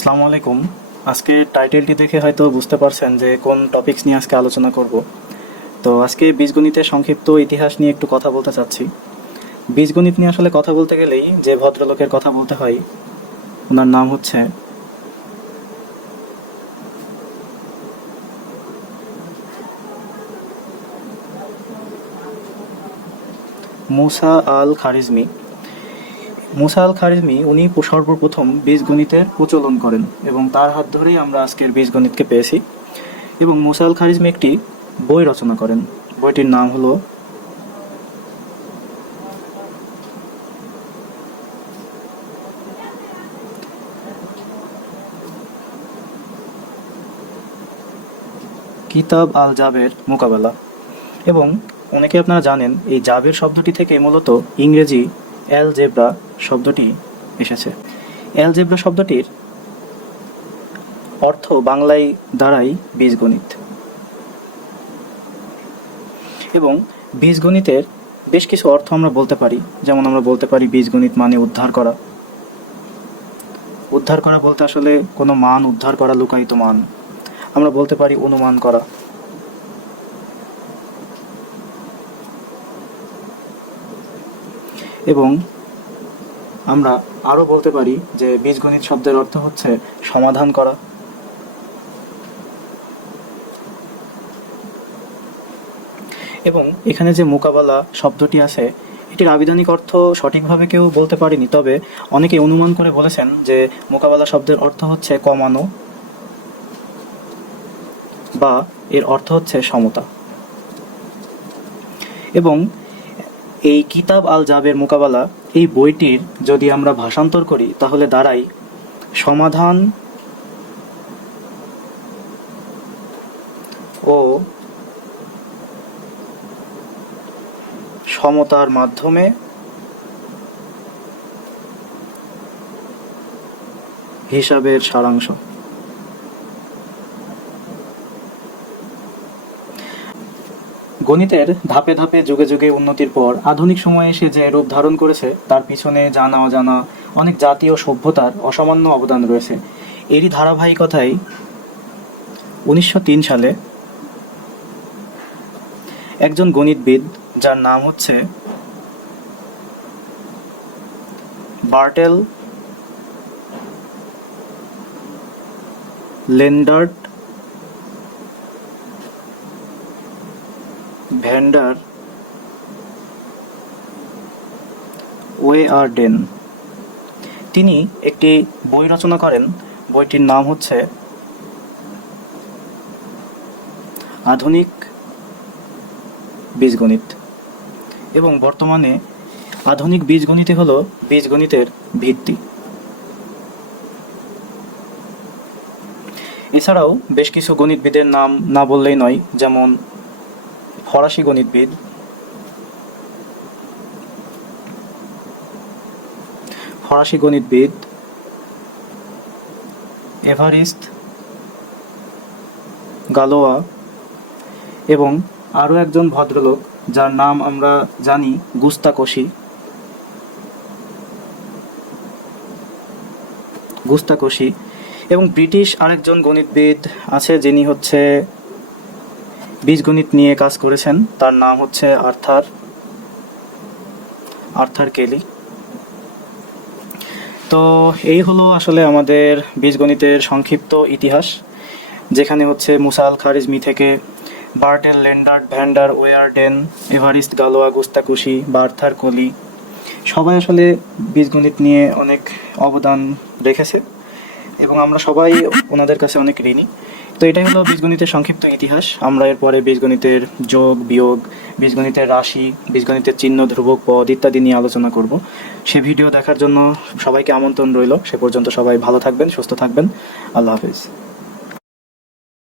আসসালামু আলাইকুম। আজকে টাইটেলটি দেখে হয়তো বুঝতে পারছেন যে কোন টপিকস নিয়ে আজকে আলোচনা করব। তো আজকে বীজগণিতের সংক্ষিপ্ত ইতিহাস নিয়ে একটু কথা বলতে চাচ্ছি। বীজগণিত নিয়ে আসলে কথা বলতে গেলেই যে ভদ্রলোকের কথা বলতে হয়, ওনার নাম হচ্ছে মুসা আল খারিজমি মুসা আল খারিজমি উনি সর্বপ্রথম বীজগণিতের প্রচলন করেন এবং তার হাত ধরেই আমরা আজকের বীজগণিতকে পেয়েছি এবং মুসা আল খারিজমি একটি বই রচনা করেন। বইটির নাম হলো কিতাব আল জাবের মোকাবেলা। এবং অনেকে আপনারা জানেন, এই জাবের শব্দটি থেকে মূলত ইংরেজি অ্যালজেব্রা শব্দটি এসেছে। অ্যালজেব্রা শব্দটির অর্থ বাংলায় দ্বারাই বীজগণিত। এবং বীজগণিতের বেশ কিছু অর্থ আমরা বলতে পারি। যেমন আমরা বলতে পারি বীজগণিত মানে উদ্ধার করা। উদ্ধার করা বলতে আসলে কোনো মান উদ্ধার করা, লুকায়িত মান। আমরা বলতে পারি অনুমান করা। এবং আমরা আরও বলতে পারি যে বীজগণিত শব্দের অর্থ হচ্ছে সমাধান করা। এবং এখানে যে মোকাবেলা শব্দটি আছে, এটির আবিধানিক অর্থ সঠিকভাবে কেউ বলতে পারেনি, তবে অনেকে অনুমান করে বলেছেন যে মোকাবেলা শব্দের অর্থ হচ্ছে কমানো বা এর অর্থ হচ্ছে সমতা। এবং এই কিতাব আল জাবের মোকাবেলা, এই বইটির যদি আমরা ভাষান্তর করি, তাহলে দাঁড়াই। সমাধান ও সমতার মাধ্যমে হিসাবের সারাংশ। গণিতের ধাপে ধাপে যুগে যুগে উন্নতির পর আধুনিক সময়ে এসে যে রূপ ধারণ করেছে, তার পিছনে জানা অজানা অনেক জাতীয় সভ্যতার অসামান্য অবদান রয়েছে। এরই ধারাবাহিকতায় উনিশশো সালে একজন গণিতবিদ, যার নাম হচ্ছে বার্টেল লেন্ডার্ট ভ্যান্ডার ডেন তিনি একটি বই রচনা করেন। বইটির নাম হচ্ছে আধুনিক বীজগণিত এবং বর্তমানে আধুনিক বীজগণিতই হলো বীজগণিতের ভিত্তি। এছাড়াও বেশ কিছু গণিতবিদের নাম না বললেই নয়, যেমন ফরাসি গণিতবিদ। ফরাসি গণিতবিদ এভারিস্ট, গালোয়া এবং আরও একজন ভদ্রলোক যার নাম আমরা জানি গুস্তাকোশি। গুস্তাকোশি এবং ব্রিটিশ আরেকজন গণিতবিদ আছে যিনি হচ্ছে বীজগণিত নিয়ে কাজ করেছেন। তার নাম হচ্ছে আর্থার আর্থার কেলি। তো এই হলো আসলে আমাদের বীজগণিতের সংক্ষিপ্ত ইতিহাস, যেখানে হচ্ছে মুসাল খারিজমি থেকে বার্টেল লেন্ডার্ট ভ্যান্ডার ওয়ারডেন, এভারিস্ট গালোয়া গুস্তাকুশি, বা আর্থার কোলি, সবাই আসলে বীজগণিত নিয়ে অনেক অবদান রেখেছে। এবং আমরা সবাই ওনাদের কাছে অনেক ঋণী। তো এটাই হলো বীজগণিতের সংক্ষিপ্ত ইতিহাস। আমরা এরপরে বীজগণিতের যোগ, বিয়োগ, বীজগণিতের রাশি, বীজগণিতের চিহ্ন, ধ্রুবক, পদ ইত্যাদি নিয়ে আলোচনা করব। সে ভিডিও দেখার জন্য সবাইকে আমন্ত্রণ রইল। সে পর্যন্ত সবাই ভালো থাকবেন, সুস্থ থাকবেন। আল্লাহ হাফিজ।